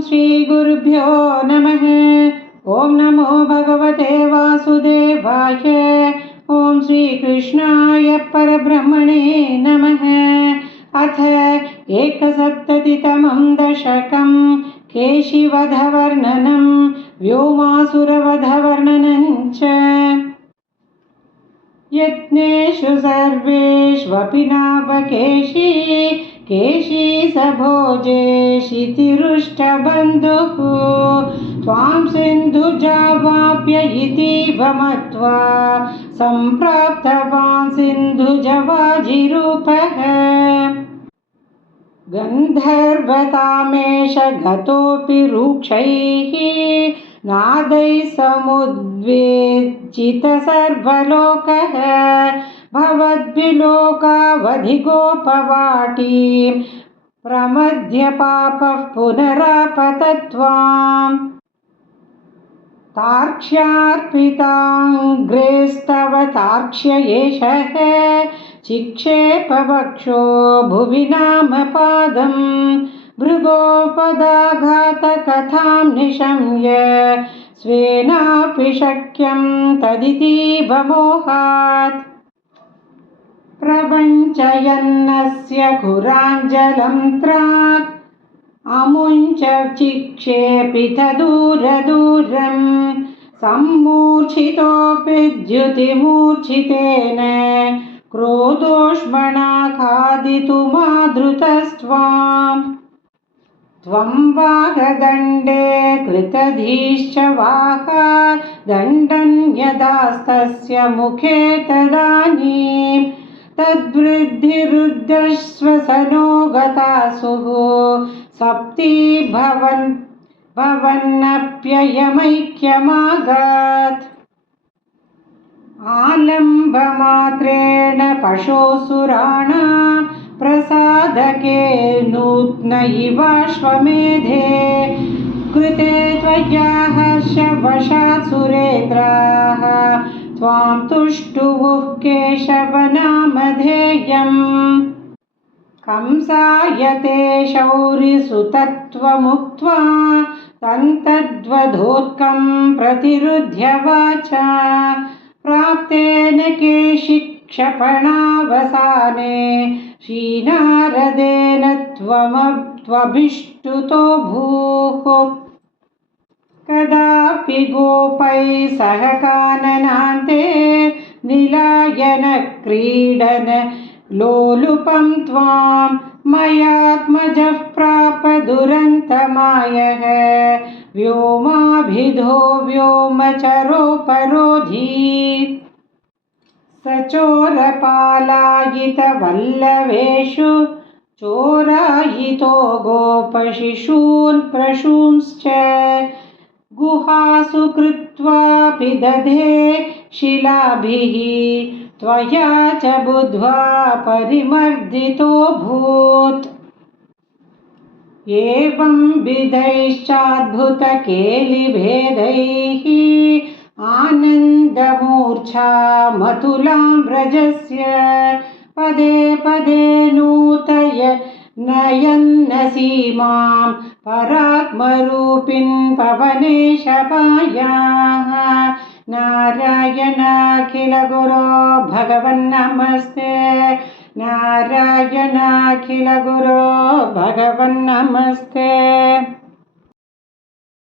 श्रीगुरुभ्यो नमः। ॐ नमो भगवते वासुदेवाय। ॐ श्रीकृष्णाय परब्रह्मणे नमः। अथ एकसप्ततितमं दशकं केशिवधवर्णनं व्योमासुरवधवर्णनं च। यत्नेषु सर्वेष्वपि नावकेशी केशी स भोजेशितिरुष्टबन्धुः त्वां सिन्धुजावाप्य इतीव मत्वा सम्प्राप्तवान् सिन्धुजवाजिरूपः। गन्धर्वतामेष गतोऽपि रूक्षैः नादैः समुद्वेजितः सर्वलोकः भवद्भिलोकावधिगोपवाटीं प्रमद्य पापः पुनरापतत्वाम्। तार्क्ष्यार्पिताङ्ग्रेस्तव तार्क्ष्य एषः चिक्षेपवक्षो भुवि नामपादं भृगोपदाघातकथां निशम्य स्वेनापि शक्यं तदितीव मोहात्। प्रवञ्चयन्नस्य खुराञ्जलं त्राक् अमुञ्च चिक्षेपित दूरदूरं सम्मूर्छितोऽपि द्युतिमूर्छितेन क्रोधोष्मणा खादितुमादृतस्त्वाम्। त्वं वाहदण्डे कृतधीश्च वाहा दण्डं यदास्तस्य मुखे तदानीं तद्वृद्धिरुद्धश्वसनो गतासुः सप्ती भवन्नप्ययमैक्यमागत्। आलम्बमात्रेण पशोऽसुराणां प्रसादके नूत्न इवाश्वमेधे कृते त्वया हर्षवशात् सुरेन्द्राः त्वां तुष्टुवुः केशव नामधेयम्। कंसायते शौरिसुतत्वमुक्त्वा तन्तद्वधोत्कं प्रतिरुध्य वाचा प्राप्तेन केशिक्षपणावसाने श्रीनारदेन त्वभिष्टुतो भूः। कदापि गोपैः सह काननान्ते नीलायनक्रीडन लोलुपं त्वां मयात्मजः प्राप दुरन्तमायः व्योमाभिधो व्योमचरोपरोधी। सचोरपालायितवल्लवेषु चोरायितो गोपशिशून् प्रशूंश्च गुहासु कृत्वापि दधे शिलाभिः त्वया च बुद्ध्वा परिमर्दितोऽभूत्। एवं विधैश्चाद्भुतकेलिभेदैः आनन्दमूर्च्छा मतुलां व्रजस्य पदे पदे नूतय नयन्न सीमां परात्मरूपिन् पवनेशपायाः। नारायणाखिल गुरो भगवन्नमस्ते नारायणाखिल गुरो भगवन्नमस्ते।